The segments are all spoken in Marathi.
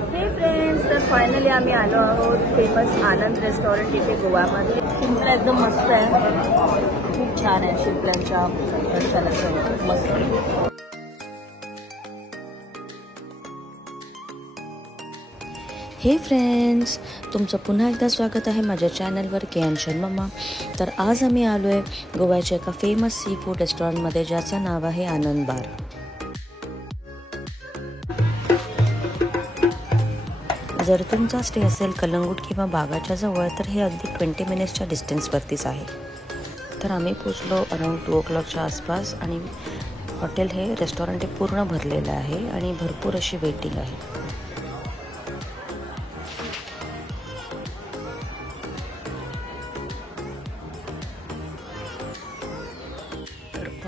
हे फ्रेंड्स, तर फायनली आम्ही आलो आहोत फेमस आनंद रेस्टॉरंट इथे गोव्यामध्ये. शिंपला एकदम मस्त आहे, खूप छान आहे. शिंपल्यांच्या रस्त्याला खूप मस्त. हे फ्रेंड्स, तुमचं पुन्हा एकदा स्वागत आहे माझ्या चॅनलवर केएन मम्मा. तर आज आम्ही आलो आहे गोव्याच्या एका फेमस सी फूड रेस्टॉरंटमध्ये, ज्याचं नाव आहे आनंद बार. जर तुमचा स्टे असेल कलंगूट किंवा बागाच्या जवळ, तर हे अगदी 20 मिनिट्सच्या डिस्टन्सवरतीच आहे. तर आम्ही पोचलो अराउंड 2 o'clockच्या आसपास आणि हॉटेल हे रेस्टॉरंट हे पूर्ण भरलेलं आहे आणि भरपूर अशी वेटिंग आहे.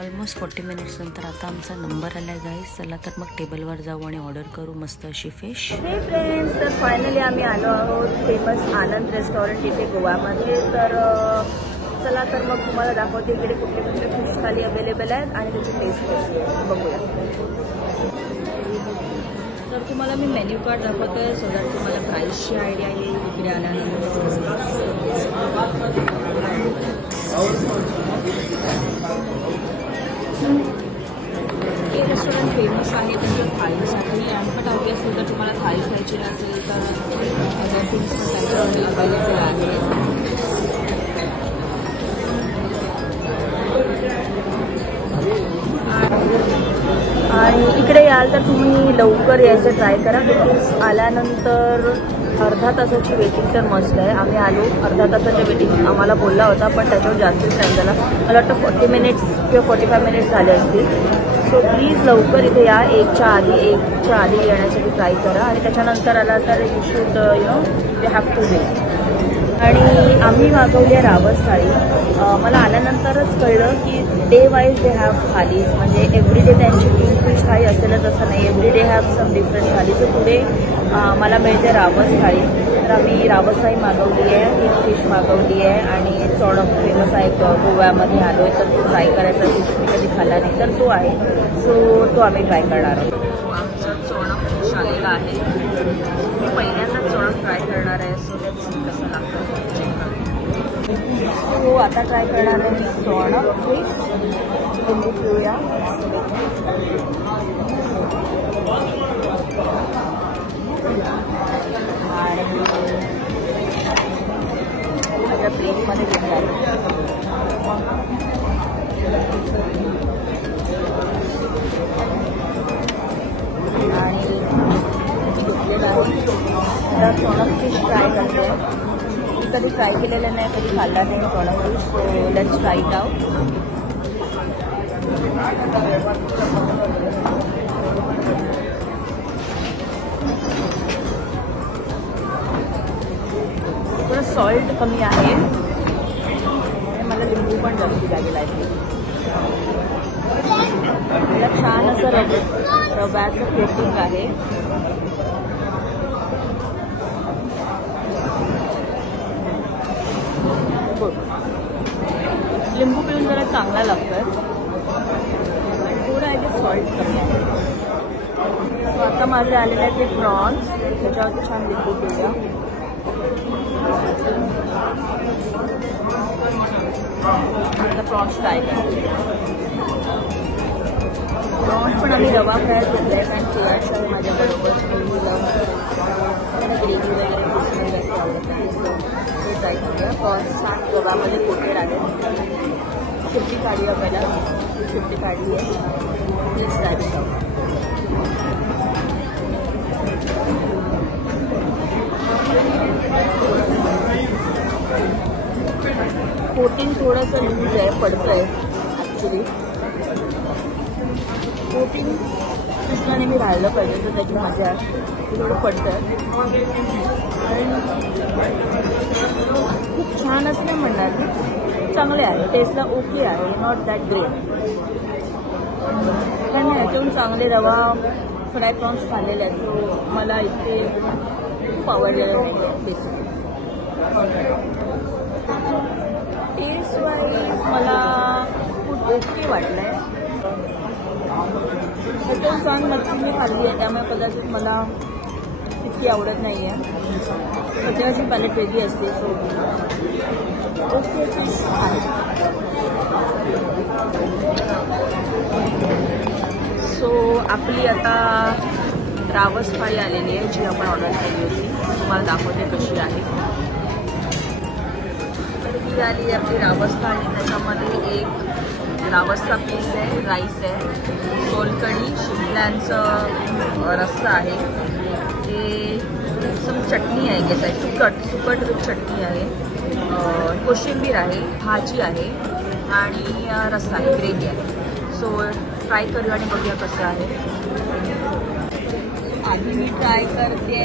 ऑलमोस्ट 40 मिनिट्स नंतर आता आमचा नंबर आला आहे गाईस. चला तर मग टेबलवर जाऊ आणि ऑर्डर करू मस्त अशी फिश. हे फ्रेंड्स, तर फायनली आम्ही आलो आहोत फेमस आनंद रेस्टॉरंट इथे गोव्यामध्ये. तर चला तर मग तुम्हाला दाखवते इकडे कुठले कुठले फिश थाली अवेलेबल आहेत आणि त्याची टेस्ट कशी आहे बघूया. तर तुम्हाला मी मेन्यू कार्ड दाखवतोय सो दॅट तुम्हाला प्राईसची आयडिया येईल इकडे आल्यानंतर. हे रेस्टॉरंट फेमस आहे त्याची थाळीसाठी, आणि पण ऑब्वियसली जर तुम्हाला थाळी खायची असेल तर अदर थिंग्स पण त्यांच्याकडे अवेलेबल आहे. आणि इकडे याल तर तुम्ही लवकर यायचं ट्राय करा, बिकॉज आल्यानंतर अर्धा तासाची वेटिंग तर मस्त आहे. आम्ही आलो, अर्धा तासाच्या वेटिंग आम्हाला बोलला होता, पण त्याच्यावर जास्तच टाईम झाला. मला वाटतं 40 मिनिट्स किंवा 45 मिनिट्स झाले असतील. सो प्लीज लवकर इथे या, 1च्या आधी येण्यासाठी ट्राय करा. आणि त्याच्यानंतर आला तर you should you have to wait. आणि आम्ही मागवली आहे रावस थाळी. मला आल्यानंतरच कळलं की day wise they have thalis, म्हणजे एव्हरीडे त्यांची किंगफिश थाळी असेलच असं नाही, everyday have some different thali. So पुढे मला मिळते रावस थाळी. तर आम्ही रावस थाळी मागवली आहे, किंगफिश मागवली आहे आणि चोणक फेमस आहे गोव्यामध्ये आलो आहे, तर तो ट्राय करायचा. फिश मी कधी खाल्ला नाही तर तो आहे, सो तो आम्ही ट्राय करणार आहोत. आमचं चोणक फिश आलेला आहे. मी पहिल्यांदाच चोणक ट्राय करणार आहे, सो कसं लागतं. सो आता ट्राय करणार आहे मी चोणक फिश. लिंबू पिऊया. आणि माझ्या प्लेटमध्ये घेतला आणि घेतलेलं आहे. तर चोणक फिश ट्राय करते. कधी ट्राय केलेलं नाही, कधी खाल्ला नाही चोणक fish. So let's try it out. थोडं सॉल्ट कमी आहे आणि मला लिंबू पण जास्त लागेल आहे. मला छान असं रव्याचं कोटिंग आहे. लिंबू पिऊन जरा चांगला लागतोय. थोडं आहे ते सॉल्ट कमी आहे. सो आता माझे आलेले आहेत ते प्रॉन्स, त्याच्यावरती छान लिंबू पिऊया. आता प्रॉन्स फ्राय करते. प्रॉन्स पण आम्ही रवा फ्राय घेतला आहे, कारण चिराश आहे माझ्याबरोबर. ग्रेव्ही वगैरे जास्त आवडत आहे, ते ट्राय करूया. प्रॉन्स छान रवामध्ये कोटेड आहे. सुट्टी काढूया पहिला. सुट्टी काढली आहे, प्लीज ट्राय करूया. कोटिंग थोडंसं लूज आहे, पडतं आहे ॲक्च्युली. कोटिंग कृष्णाने मी राहिलं पाहिजे तर त्याची मजा थोडं पडतं आहे. आणि खूप छान असं नाही म्हणणार की, चांगले आहे, टेस्टला ओके आहे, नॉट दॅट ग्रेट. कारण ह्याच्याहून चांगले रवा फ्राय प्रॉन्स खाल्लेले आहेत. सो मला इतके खूप आवडलेलं नाही बेसिकली. टेस्ट वाईज मला खूप ओके वाटलं आहे. त्याच्याहून छान मच्छी मी खाल्ली आहे, त्यामुळे कदाचित मला इतकी आवडत नाही आहे. प्रत्येकाची पॅलेट वेगळी असते. सो ओके फिश आहे. सो आपली आता रावस थाळी आलेली आहे, जी आपण ऑर्डर केली होती. तुम्हाला दाखवते कशी आहे. तर ही आली आहे आपली रावस थाळी. त्याच्यामध्ये एक रावसचा पीस आहे, राईस आहे, सोलकढी, शिमल्यांचं रस्सा आहे, हे सम चटणी आहे, गेस आहे, सुकट विथ चटणी आहे, कोशिंबीर आहे, भाजी आहे आणि रस्सा आहे, ग्रेव्ही आहे. सो ट्राय करूया आणि बघूया कसं आहे. आधी मी ट्राय करते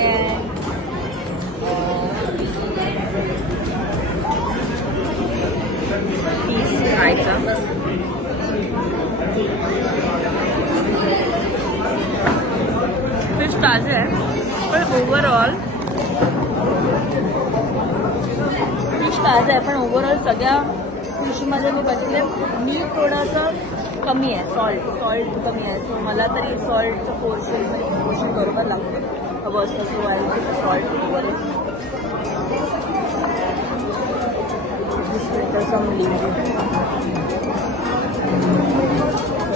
पीस फ्रायचा. फिश ताजे आहे, पण ओव्हरऑल फिश ताजे आहे, पण ओव्हरऑल सगळ्या फिशमध्ये मी बघितले मीठ थोडंसं कमी आहे, सॉल्ट कमी आहे. सो मला तरी सॉल्टचं पोर्शन बरोबर लागतं, हवं असतं. सो आय सॉल्ट वगैरे सम लिंबू.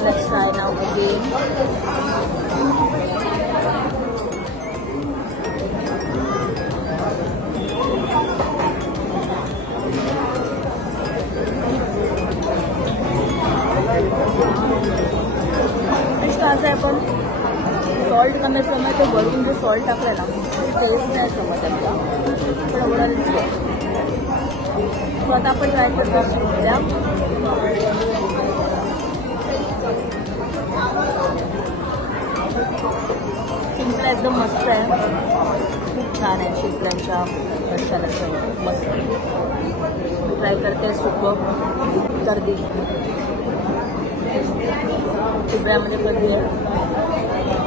Let's try now again. Fish ताजा आहे, पण सॉल्ट कमी असल्यामुळे ते वरून जे सॉल्ट टाकलं ना टेस्ट नाही समज आपला, पण ओव्हरऑल इट्स गुड. सो आता आपण ट्राय करतो. शिंपला एकदम मस्त आहे, खूप छान आहे. शिंपल्यांच्या रस्त्याला मस्त ट्राय करते. सुकं गर्दी शिंपल्यामध्ये गर्दी आहे,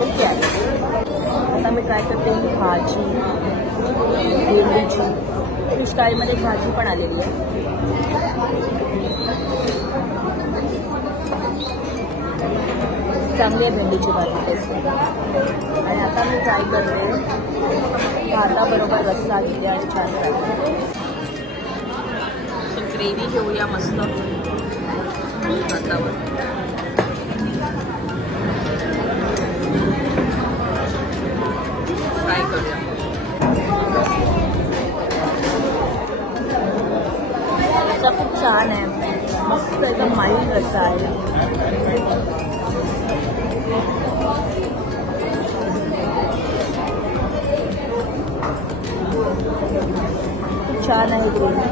ओके आहे. आता मी ट्राय करते भाजी, भेंडीची. फिश थाळीमध्ये भाजी पण आलेली आहे. चांगली आहे भेंडीची भाजी, टेस्ट. आणि आता मी ट्राय करते भाताबरोबर रस्सा घेते आणि छान ट्राय करते. ग्रेव्ही घेऊया मस्त भातावर. फ्राय करूया. रस्सा खूप छान आहे, मस्त एकदम माइल्ड रस्सा आहे. खूप छान आहे ग्रेव्ही.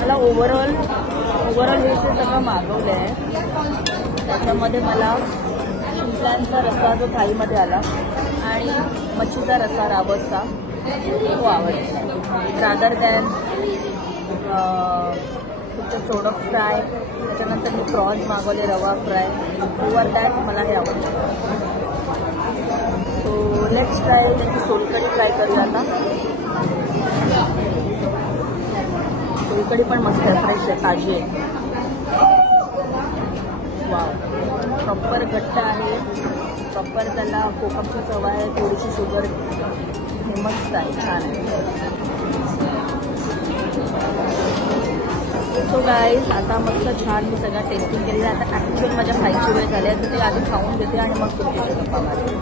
मला ओव्हरऑल हे सगळं मागवलं आहे. त्याच्यामध्ये मला शिंपल्यांचा रस्सा जो थाळीमध्ये आला आणि मच्छीचा रस्सा रावसचा तो आवडला. रादर दॅन तुमचं चोडक फ्राय, त्याच्यानंतर मी प्रॉन्स मागवले, रवा फ्राय. ओव्हर दॅट मला हे आवडतं. So let's try. त्यांची सोलकढी ट्राय करूया आता. सोलकढी पण मस्त आहे, फ्रेश आहे, ताजी आहे. वाव, प्रॉपर घट्ट आहे, प्रॉपर त्याला कोकमची चव आहे, थोडीशी शुगर. हे मस्त आहे, छान आहे. सो गाईज आता मस्त छान मी सगळं टेस्टिंग केलेलं आहे. आता ॲक्च्युअल माझ्या खायची वेळ झाली आहे, तर ते आधी खाऊन घेते आणि मग तुमच्याशी गप्पा मारते.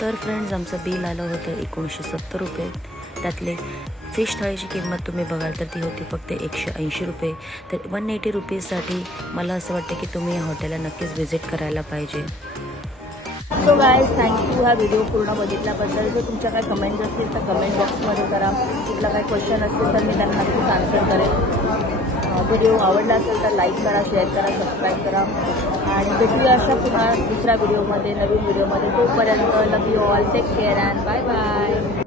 तर फ्रेंड्स, आमचं बिल आलं होतं 1970 रुपये. त्यातले फिश थाळीची किंमत तुम्ही बघाल तर ती होती फक्त 180 रुपये. तर 180 रुपीजसाठी मला असं वाटतं की तुम्ही या हॉटेलला नक्कीच व्हिजिट करायला पाहिजे. सो गाईज, थँक्यू हा व्हिडिओ पूर्ण बघितल्याबद्दल. जर तुमच्या काही कमेंट्स असतील तर कमेंट बॉक्समध्ये करा. कुठला काही क्वेश्चन असतील तर मी त्यांना नक्कीच आन्सर करेन. व्हिडिओ आवडला असेल तर लाईक करा, शेअर करा, सबस्क्राईब करा आणि भेटूया अशा पुन्हा दुसऱ्या व्हिडिओमध्ये, नवीन व्हिडिओमध्ये. तोपर्यंत love you all, take care and bye bye.